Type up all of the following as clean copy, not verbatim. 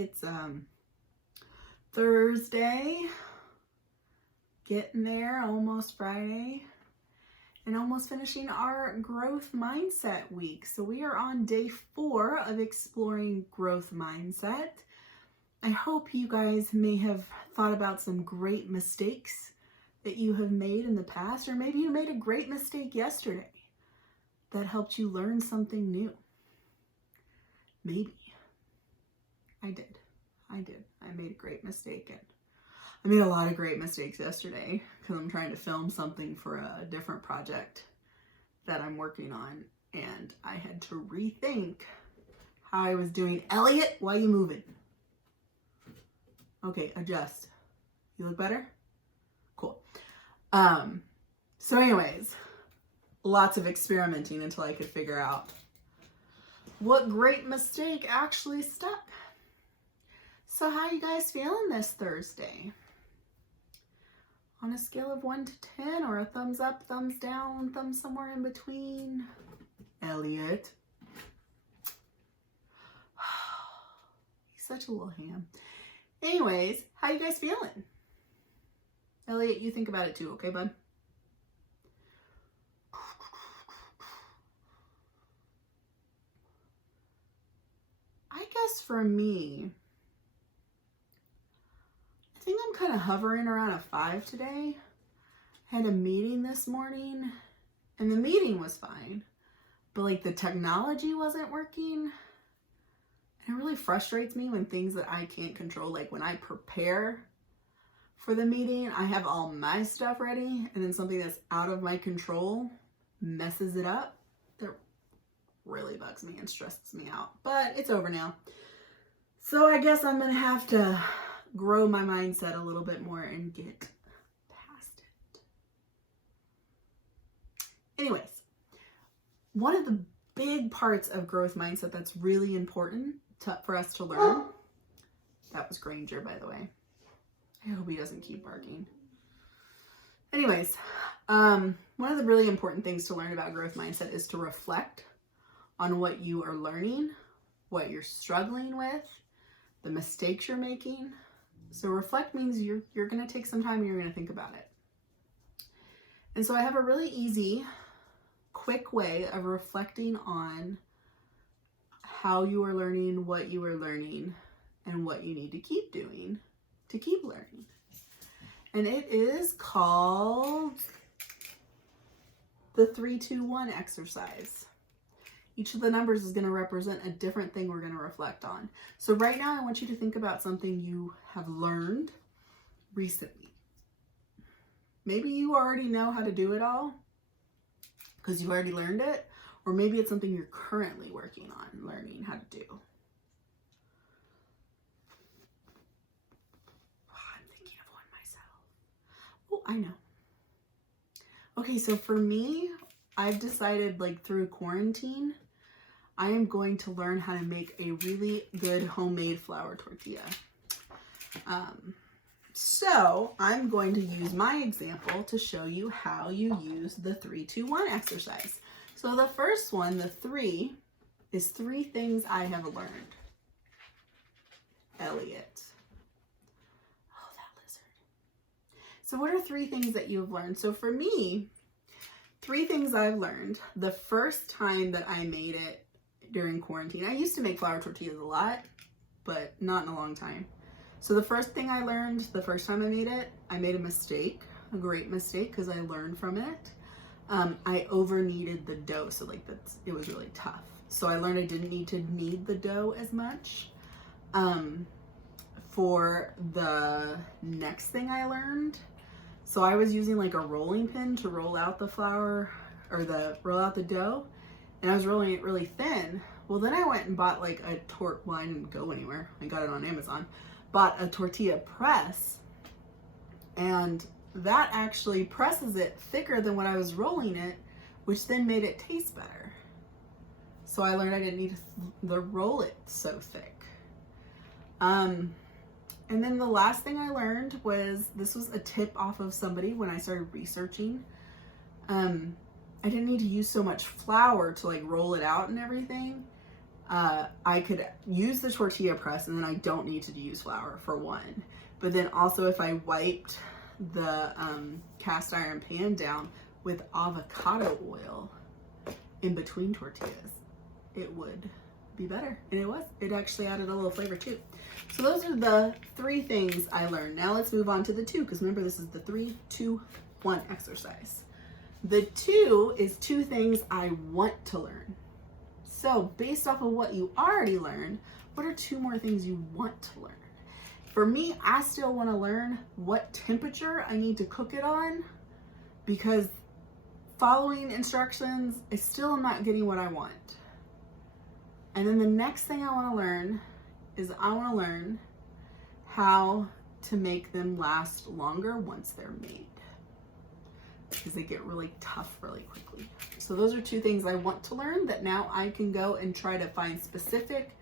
It's Thursday, getting there, almost Friday, and almost finishing our growth mindset week. So we are on day 4 of exploring growth mindset. I hope you guys may have thought about some great mistakes that you have made in the past, or maybe you made a great mistake yesterday that helped you learn something new. Maybe. I did. I made a great mistake, and I made a lot of great mistakes yesterday because I'm trying to film something for a different project that I'm working on, and I had to rethink how I was doing. Elliot, why are you moving? Okay, adjust. You look better? Cool. So anyways, lots of experimenting until I could figure out what great mistake actually stuck. So how you guys feeling this Thursday? On a scale of 1 to 10, or a thumbs up, thumbs down, thumb somewhere in between? Elliot. He's such a little ham. Anyways, how you guys feeling? Elliot, you think about it too, okay, bud? I guess for me, I think I'm kind of hovering around a 5 today. I had a meeting this morning, and the meeting was fine, but like the technology wasn't working. And it really frustrates me when things that I can't control, like when I prepare for the meeting, I have all my stuff ready, and then something that's out of my control messes it up. That really bugs me and stresses me out, but it's over now. So I guess I'm gonna have to grow my mindset a little bit more and get past it. Anyways, one of the big parts of growth mindset that's really important for us to learn, that was Granger, by the way. I hope he doesn't keep barking. Anyways, one of the really important things to learn about growth mindset is to reflect on what you are learning, what you're struggling with, the mistakes you're making. So reflect means you're going to take some time and you're going to think about it. And so I have a really easy, quick way of reflecting on how you are learning, what you are learning, and what you need to keep doing to keep learning. And it is called the 3-2-1 exercise. Each of the numbers is going to represent a different thing we're going to reflect on. So right now, I want you to think about something you have learned recently. Maybe you already know how to do it all because you've already learned it, or maybe it's something you're currently working on learning how to do. I'm thinking of one myself. Oh, I know. Okay, so for me, I've decided, like, through quarantine, I am going to learn how to make a really good homemade flour tortilla. So I'm going to use my example to show you how you use the 3-2-1 exercise. So the first one, the 3, is 3 things I have learned. Elliot. Oh, that lizard. So what are 3 things that you've learned? So for me, 3 things I've learned. The first time that I made it during quarantine, I used to make flour tortillas a lot, but not in a long time. So the first thing I learned the first time I made a mistake, a great mistake, because I learned from it. I over kneaded the dough, so like it was really tough. So I learned I didn't need to knead the dough as much. For the next thing I learned, so I was using like a rolling pin to roll out the flour, or roll out the dough, and I was rolling it really thin. Well, then I went and bought like well, I didn't go anywhere. I got it on Amazon. Bought a tortilla press, and that actually presses it thicker than what I was rolling it, which then made it taste better. So I learned I didn't need to roll it so thick. And then the last thing I learned was, this was a tip off of somebody when I started researching. I didn't need to use so much flour to like roll it out and everything. I could use the tortilla press and then I don't need to use flour for one. But then also if I wiped the cast iron pan down with avocado oil in between tortillas, it would be better. And it was. It actually added a little flavor too. So those are the 3 things I learned. Now let's move on to the 2, because remember this is the 3, 2, 1 exercise. The 2 is 2 things I want to learn. So based off of what you already learned, what are 2 more things you want to learn? For me, I still want to learn what temperature I need to cook it on, because following instructions, I still am not getting what I want. And then the next thing I want to learn is I want to learn how to make them last longer once they're made, because they get really tough really quickly. So those are 2 things I want to learn that now I can go and try to find specific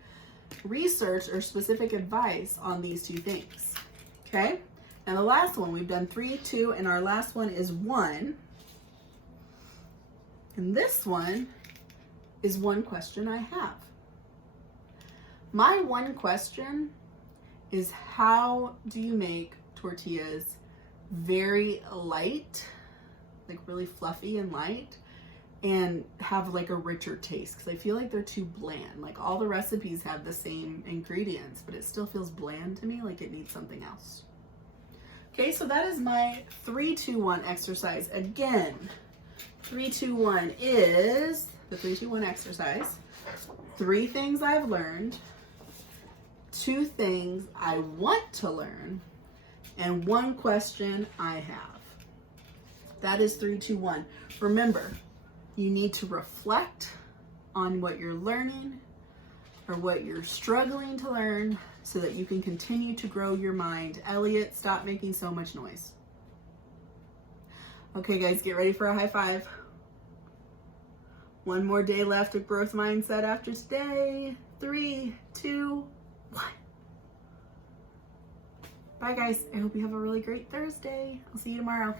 research or specific advice on these 2 things. Okay? Now the last one, we've done 3, 2, and our last one is 1. And this one is one question I have. My one question is, how do you make tortillas very light, like really fluffy and light, and have like a richer taste? Because I feel like they're too bland. Like all the recipes have the same ingredients, but it still feels bland to me, like it needs something else. Okay, so that is my 3, 2, 1 exercise. Again, 3, 2, 1 is the 3, 2, 1 exercise. 3 things I've learned, 2 things I want to learn, and 1 question I have. That is 3, 2, 1. Remember, you need to reflect on what you're learning or what you're struggling to learn so that you can continue to grow your mind. Elliot, stop making so much noise. Okay, guys, get ready for a high five. 1 more day left of growth mindset after today. 3, 2, 1. Bye, guys. I hope you have a really great Thursday. I'll see you tomorrow.